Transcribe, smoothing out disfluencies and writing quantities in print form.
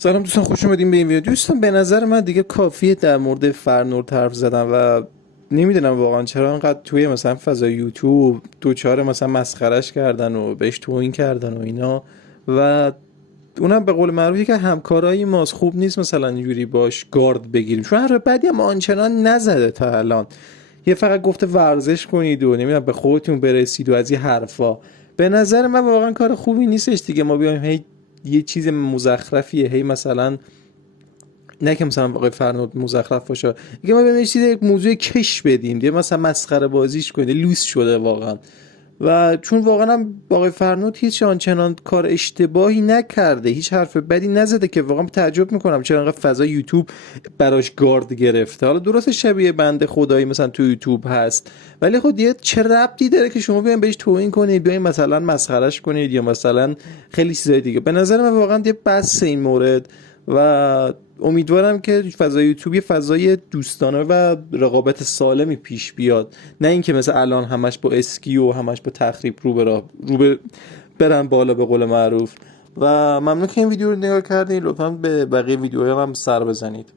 سلام دوستان، خوش اومدین به این ویدیو. دوستان به نظر من دیگه کافیه در مورد فرنود حرف زدم و نمیدونم واقعا چرا انقدر توی مثلا فضای یوتیوب دوچار مثلا مسخرش کردن و بهش توهین کردن و اینا. و اونم به قول معروفی که همکارای ماست، خوب نیست مثلا اینجوری باش گارد بگیریم، چون حرف بدی هم آنچنان نزده تا الان. یه فقط گفته ورزش کنید و نمیدونم به خودتون برسید و از این حرفا. به نظر من واقعا کار خوبی نیستش دیگه. ما بیایم هی یه چیز مزخرفیه هی مثلا، نه که مثلا آقای فرنود مزخرف باشه، دیگه ما بیایم یه چیز یک موضوع کش بدیم دیگه، مثلا مسخره بازیش کنید، لوس شده واقعا. و چون واقعا هم آقای فرنود هیچ آنچنان کار اشتباهی نکرده، هیچ حرف بدی نزده که واقعا تعجب میکنم چرا انقدر فضای یوتیوب براش گارد گرفته. حالا درست شبیه بنده خدایی مثلا تو یوتیوب هست، ولی خب دیگه چه ربطی داره که شما بیاین بهش توهین کنید، بیاین مثلا مسخرش کنید یا مثلا خیلی چیزای دیگه. به نظر من واقعا دیگه بس این مورد. و امیدوارم که فضای یوتیوب یه فضای دوستانه و رقابت سالمی پیش بیاد، نه اینکه مثل الان همش با اسکی و همش با تخریب برن بالا به قول معروف. و ممنون که این ویدیو رو نگاه کردین. لطفا به بقیه ویدیوها هم سر بزنید.